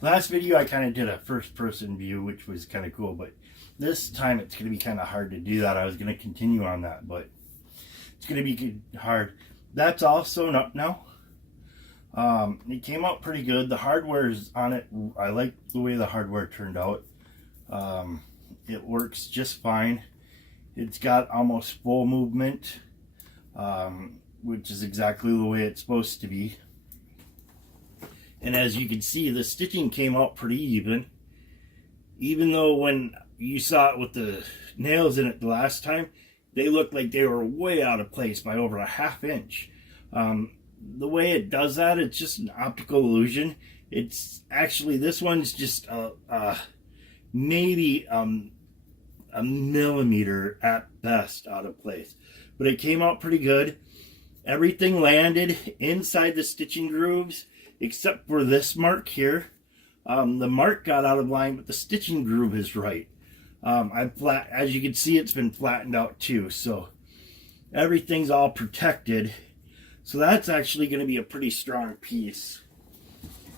Last video I kind of did a first person view, which was kind of cool, but this time it's going to be kind of hard to do that. I was going to continue on that, but it's going to be hard. That's all sewn up now. It came out pretty good. The hardware's on it. I like the way the hardware turned out. It works just fine. It's got almost full movement, which is exactly the way it's supposed to be. And as you can see, the stitching came out pretty even though when you saw it with the nails in it the last time, they looked like they were way out of place by over a ½ inch. The way it does that, it's just an optical illusion. It's actually, this one's just maybe a millimeter at best out of place, but it came out pretty good. Everything landed inside the stitching grooves except for this mark here. The mark got out of line, but the stitching groove is right. As you can see, it's been flattened out too, so everything's all protected. So that's actually going to be a pretty strong piece.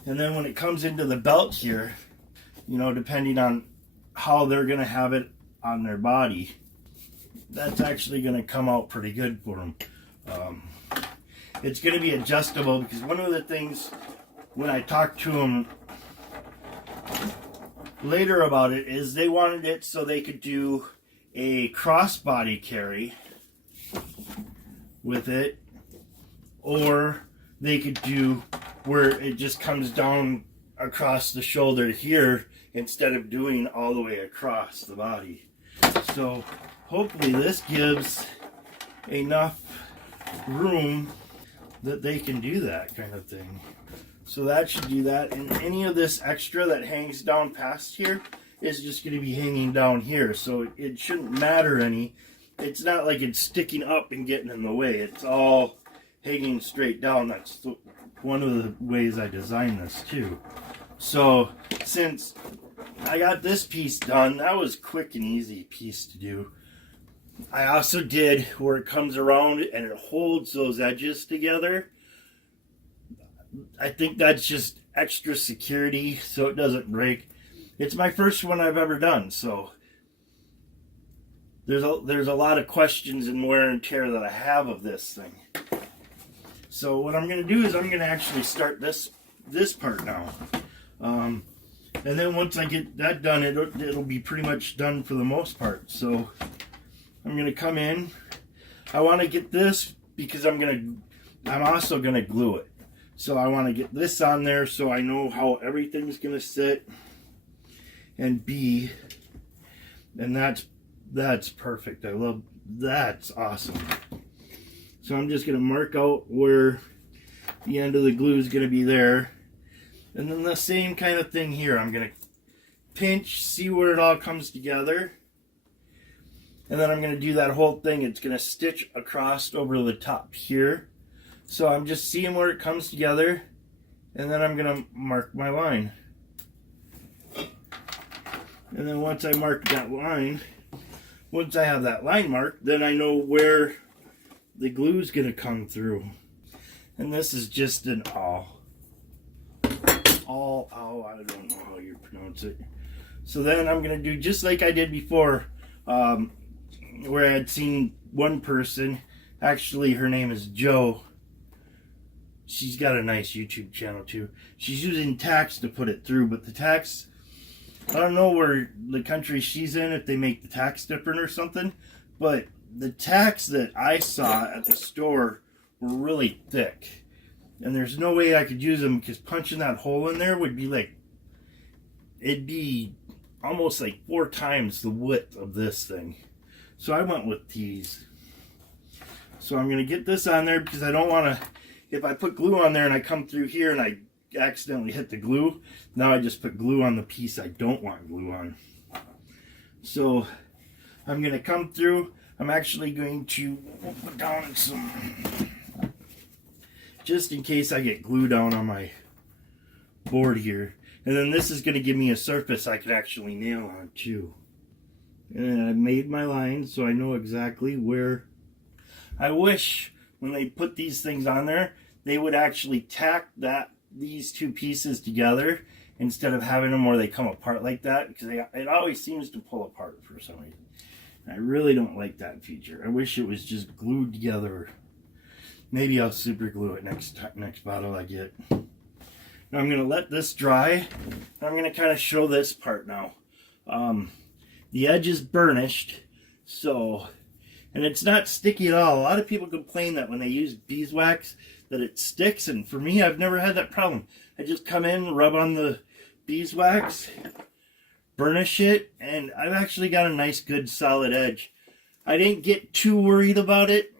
And then when it comes into the belt here, you know, depending on how they're going to have it on their body, that's actually going to come out pretty good for them. It's going to be adjustable, because one of the things when I talked to them later about it is they wanted it so they could do a crossbody carry with it, or they could do where it just comes down across the shoulder here instead of doing all the way across the body. So hopefully this gives enough room that they can do that kind of thing. So that should do that. And any of this extra that hangs down past here is just going to be hanging down here, so it shouldn't matter any. It's not like it's sticking up and getting in the way. It's all hanging straight down. That's one of the ways I designed this too. So since I got this piece done, that was a quick and easy piece to do. I also did where it comes around and it holds those edges together. I think that's just extra security so it doesn't break. It's my first one I've ever done, so there's a lot of questions and wear and tear that I have of this thing. So what I'm going to do is I'm going to actually start this part now. And then once I get that done, it'll be pretty much done for the most part. So I'm going to come in. I want to get this because I'm also going to glue it. So I want to get this on there so I know how everything's going to sit and be. And that's perfect. I love, that's awesome. So I'm just going to mark out where the end of the glue is going to be there. And then the same kind of thing here. I'm going to pinch, see where it all comes together. And then I'm going to do that whole thing. It's going to stitch across over the top here. So I'm just seeing where it comes together. And then I'm going to mark my line. And then once I mark that line, once I have that line marked, then I know where the glue is going to come through. And this is just an awl, I don't know how you pronounce it. So then I'm going to do just like I did before, where I had seen one person, actually her name is Jo. She's got a nice YouTube channel too. She's using tacks to put it through, but the tacks, I don't know where the country she's in, if they make the tacks different or something, but the tacks that I saw at the store were really thick. And there's no way I could use them because punching that hole in there would be like, it'd be almost like 4 times the width of this thing. So I went with these. So I'm going to get this on there because I don't want to, if I put glue on there and I come through here and I accidentally hit the glue, now I just put glue on the piece I don't want glue on. So I'm going to come through. I'm actually going to put down some, just in case I get glue down on my board here. And then this is going to give me a surface I can actually nail on too. And I made my line so I know exactly where. I wish when they put these things on there, they would actually tack that these two pieces together instead of having them where they come apart like that, because it always seems to pull apart for some reason. I really don't like that feature. I wish it was just glued together. Maybe I'll super glue it next bottle I get. Now I'm going to let this dry. I'm going to kind of show this part now. The edge is burnished, so, and it's not sticky at all. A lot of people complain that when they use beeswax that it sticks, and for me, I've never had that problem. I just come in, rub on the beeswax, burnish it, and I've actually got a nice, good, solid edge. I didn't get too worried about it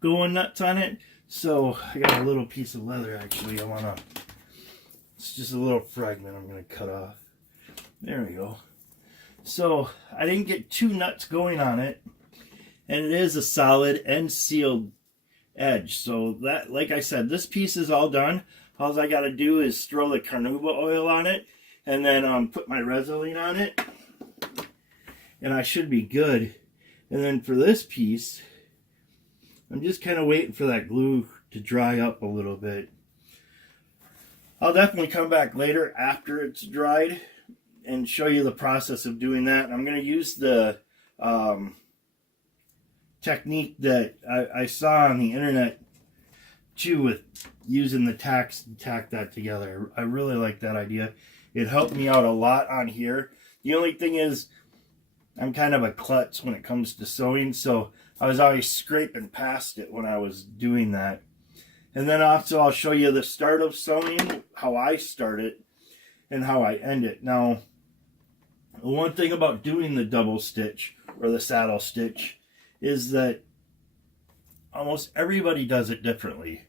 going nuts on it, so I got a little piece of leather actually. It's just a little fragment I'm going to cut off. There we go. So I didn't get too nuts going on it, and it is a solid and sealed edge. So that, like I said, this piece is all done. All I got to do is throw the carnauba oil on it, and then put my Resolene on it, and I should be good. And then for this piece, I'm just kind of waiting for that glue to dry up a little bit. I'll definitely come back later after it's dried and show you the process of doing that. I'm going to use the technique that I saw on the internet too, with using the tacks to tack that together. I really like that idea. It helped me out a lot on here. The only thing is, I'm kind of a klutz when it comes to sewing, so I was always scraping past it when I was doing that. And then also I'll show you the start of sewing, how I start it and how I end it. Now, the one thing about doing the double stitch or the saddle stitch is that almost everybody does it differently.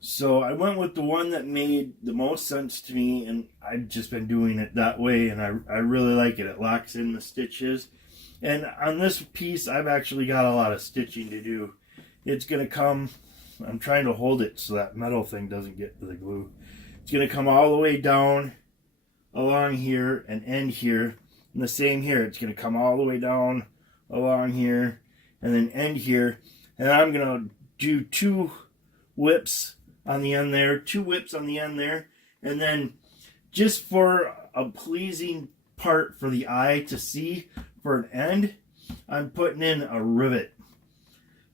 So I went with the one that made the most sense to me, and I've just been doing it that way, and I really like it. It locks in the stitches. And on this piece, I've actually got a lot of stitching to do. It's going to come, I'm trying to hold it so that metal thing doesn't get to the glue. It's going to come all the way down along here and end here. And the same here, it's going to come all the way down along here and then end here. And I'm going to do 2 whips on the end there, 2 whips on the end there, and then just for a pleasing part for the eye to see for an end, I'm putting in a rivet.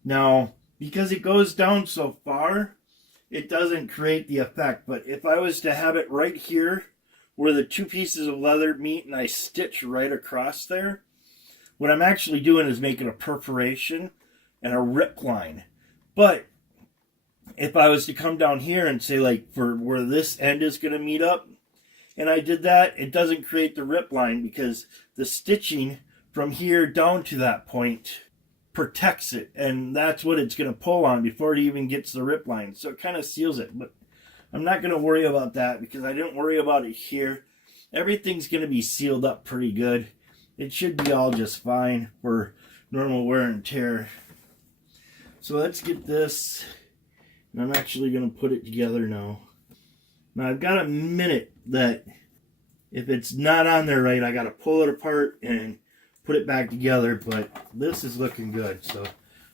Now, because it goes down so far, it doesn't create the effect, but if I was to have it right here where the 2 pieces of leather meet and I stitch right across there, what I'm actually doing is making a perforation and a rip line. But if I was to come down here and say, like, for where this end is going to meet up, and I did that, it doesn't create the rip line because the stitching from here down to that point protects it, and that's what it's going to pull on before it even gets the rip line. So it kind of seals it, but I'm not going to worry about that because I didn't worry about it here. Everything's going to be sealed up pretty good. It should be all just fine for normal wear and tear. So let's get this, and I'm actually going to put it together now. Now I've got a minute that if it's not on there right, I got to pull it apart and put it back together, but this is looking good, so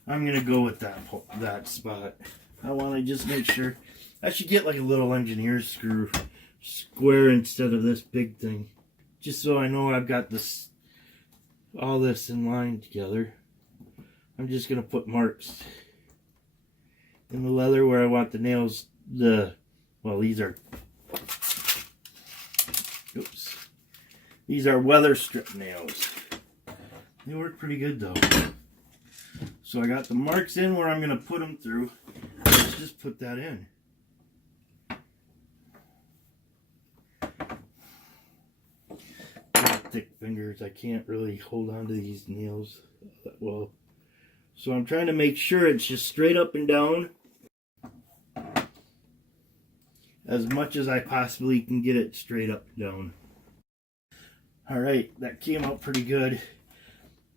I'm going to go with that spot. I want to just make sure. I should get like a little engineer's screw square instead of this big thing, just so I know I've got this, all this in line together. I'm just going to put marks in the leather where I want the nails, well, these are, oops, these are weather strip nails. They work pretty good though. So I got the marks in where I'm going to put them through. Let's just put that in. Got thick fingers, I can't really hold on to these nails that well. So I'm trying to make sure it's just straight up and down as much as I possibly can get it straight up and down. Alright, that came out pretty good.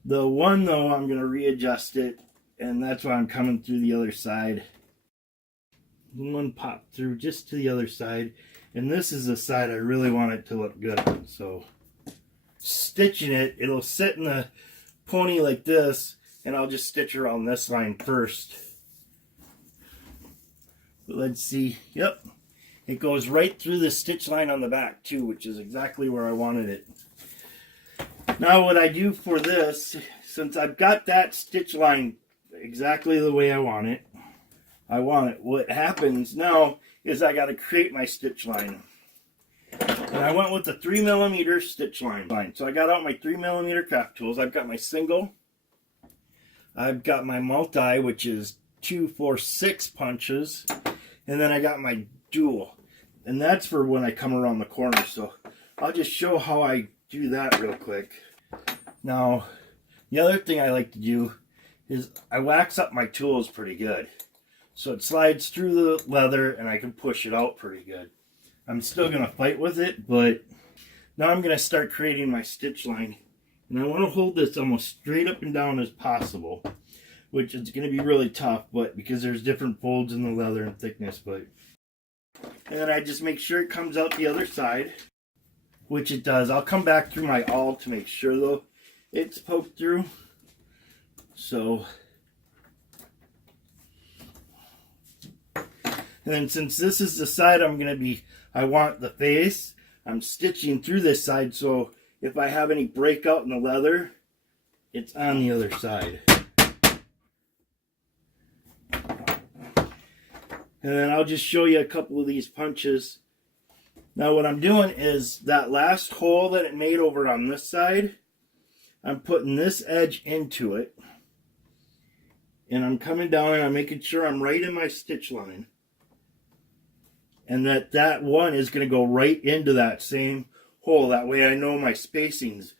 The one though, I'm going to readjust it, and that's why I'm coming through the other side. One popped through just to the other side, and this is the side I really want it to look good. So stitching it, it'll sit in the pony like this, and I'll just stitch around this line first. Let's see. Yep. It goes right through the stitch line on the back too, which is exactly where I wanted it. Now what I do for this, since I've got that stitch line exactly the way I want it, what happens now is I got to create my stitch line. And I went with the 3mm stitch line. So I got out my 3mm craft tools. I've got my single. I've got my multi, which is 2, 4, 6 punches. And then I got my dual. And that's for when I come around the corner. So I'll just show how I do that real quick. Now, the other thing I like to do is I wax up my tools pretty good. So it slides through the leather and I can push it out pretty good. I'm still going to fight with it, but now I'm going to start creating my stitch line. And I want to hold this almost straight up and down as possible, which is going to be really tough, but because there's different folds in the leather and thickness. And then I just make sure it comes out the other side, which it does. I'll come back through my awl to make sure though it's poked through. So, and then since this is the side I want the face, I'm stitching through this side, so if I have any breakout in the leather, it's on the other side. And then I'll just show you a couple of these punches. Now what I'm doing is that last hole that it made over on this side, I'm putting this edge into it. And I'm coming down and I'm making sure I'm right in my stitch line. And that one is going to go right into that same hole. That way I know my spacing's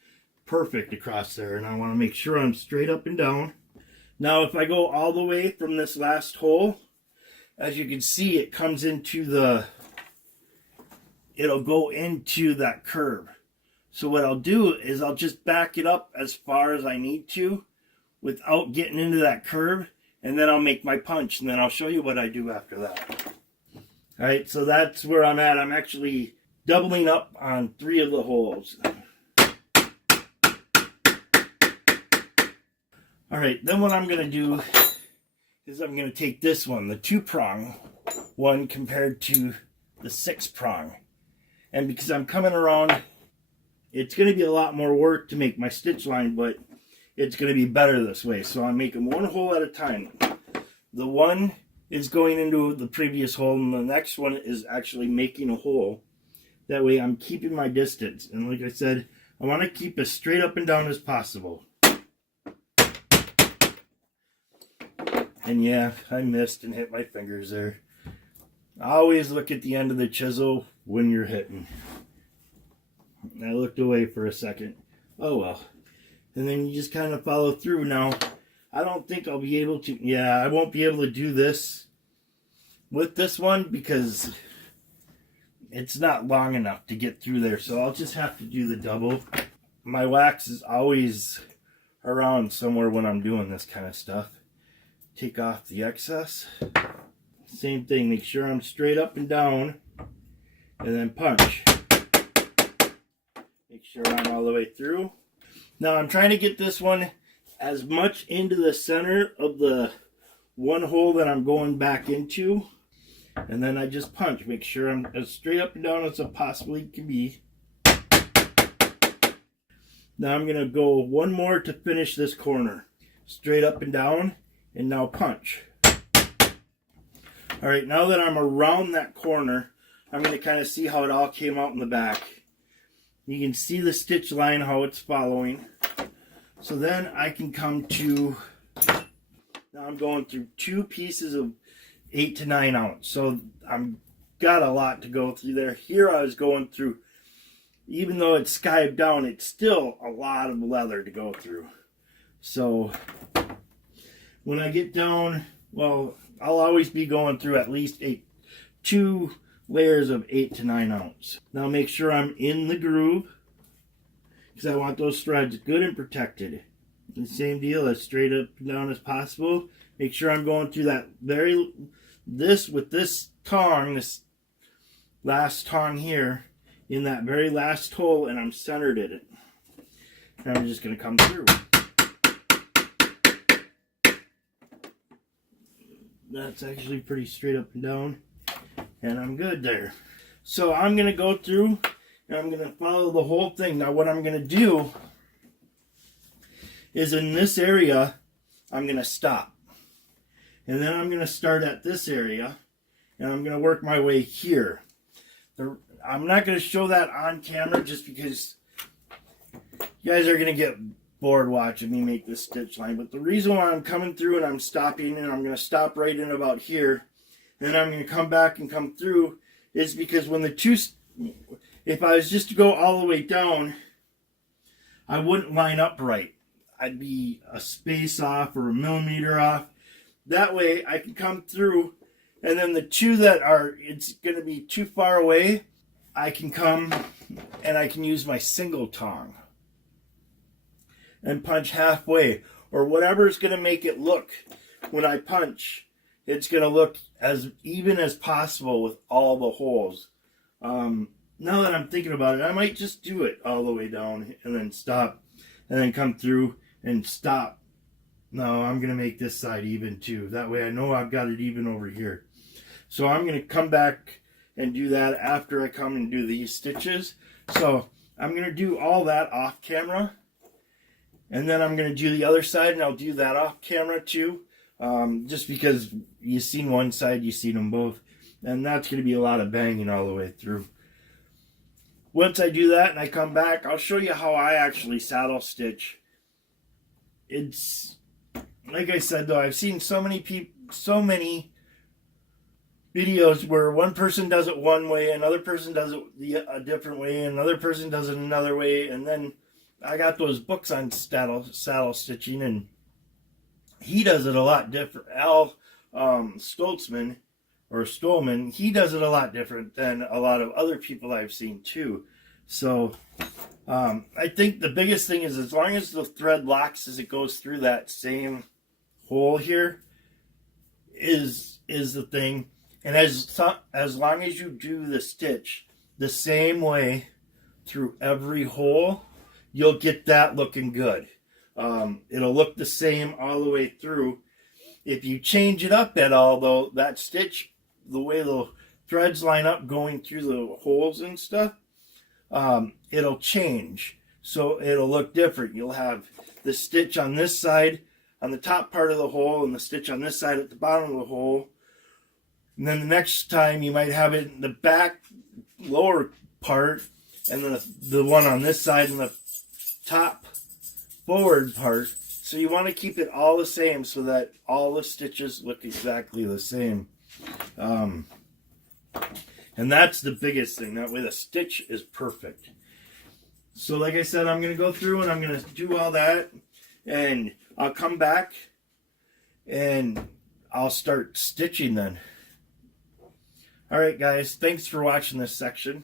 perfect across there. And I want to make sure I'm straight up and down. Now if I go all the way from this last hole, as you can see, it comes into it'll go into that curve. So what I'll do is I'll just back it up as far as I need to without getting into that curve. And then I'll make my punch. And then I'll show you what I do after that. Alright, so that's where I'm at. I'm actually doubling up on 3 of the holes. Alright, then what I'm going to do is I'm going to take this one, the 2-prong one compared to the 6-prong. And because I'm coming around, it's going to be a lot more work to make my stitch line, but it's going to be better this way. So I'm making one hole at a time. The one is going into the previous hole, and the next one is actually making a hole. That way I'm keeping my distance. And like I said, I want to keep as straight up and down as possible. And yeah, I missed and hit my fingers there. I always look at the end of the chisel when you're hitting. I looked away for a second. Oh well. And then you just kind of follow through. Now, I don't think I'll be able to, I won't be able to do this with this one because it's not long enough to get through there. So I'll just have to do the double. My wax is always around somewhere when I'm doing this kind of stuff. Take off the excess. Same thing, make sure I'm straight up and down. And then punch. Make sure I'm all the way through. Now I'm trying to get this one as much into the center of the one hole that I'm going back into. And then I just punch. Make sure I'm as straight up and down as I possibly can be. Now I'm going to go one more to finish this corner. Straight up and down. And now punch. Alright, now that I'm around that corner, I'm going to kind of see how it all came out in the back. You can see the stitch line, how it's following. So then I can come to, now I'm going through 2 pieces of 8 to 9 ounce. So I've got a lot to go through there. Here I was going through, even though it's skived down, it's still a lot of leather to go through. So when I get down, well, I'll always be going through at least 2 layers of 8 to 9 ounce. Now make sure I'm in the groove because I want those threads good and protected. And same deal, as straight up and down as possible. Make sure I'm going through that with this tong, this last tong here, in that very last hole, and I'm centered in it. And I'm just going to come through. that's actually pretty straight up and down, and I'm good there. So I'm going to go through and I'm going to follow the whole thing. Now what I'm going to do is in this area, I'm going to stop. And then I'm going to start at this area and I'm going to work my way here. I'm not going to show that on camera just because you guys are going to get bored watching me make this stitch line. But the reason why I'm coming through and I'm stopping and I'm going to stop right in about here, and then I'm going to come back and come through, is because when the two, if I was just to go all the way down, I wouldn't line up right. I'd be a space off or a millimeter off. That way I can come through, and then the two that are, it's going to be too far away, I can come and I can use my single tong and punch halfway, or whatever's going to make it look, when I punch, it's going to look as even as possible with all the holes. Now that I'm thinking about it, I might just do it all the way down and then stop and then come through and stop. No, I'm going to make this side even too. That way I know I've got it even over here. So I'm going to come back and do that after I come and do these stitches. So I'm going to do all that off camera. And then I'm going to do the other side, and I'll do that off camera too. Just because you've seen one side, you've seen them both. And that's going to be a lot of banging all the way through. Once I do that and I come back, I'll show you how I actually saddle stitch. It's, like I said though, I've seen so many videos where one person does it one way, another person does it a different way, another person does it another way, and then I got those books on saddle stitching, and he does it a lot different. Al Stoltzman, or Stolman, he does it a lot different than a lot of other people I've seen too. So I think the biggest thing is, as long as the thread locks as it goes through that same hole here is the thing. And as long as you do the stitch the same way through every hole, you'll get that looking good. It'll look the same all the way through. If you change it up at all, though, that stitch, the way the threads line up going through the holes and stuff, it'll change. So it'll look different. You'll have the stitch on this side on the top part of the hole and the stitch on this side at the bottom of the hole. And then the next time you might have it in the back lower part, and then the one on this side in the top forward part. So you want to keep it all the same so that all the stitches look exactly the same. And that's the biggest thing. That way the stitch is perfect. So like I said, I'm going to go through and I'm going to do all that. And I'll come back and I'll start stitching then. Alright guys, thanks for watching this section.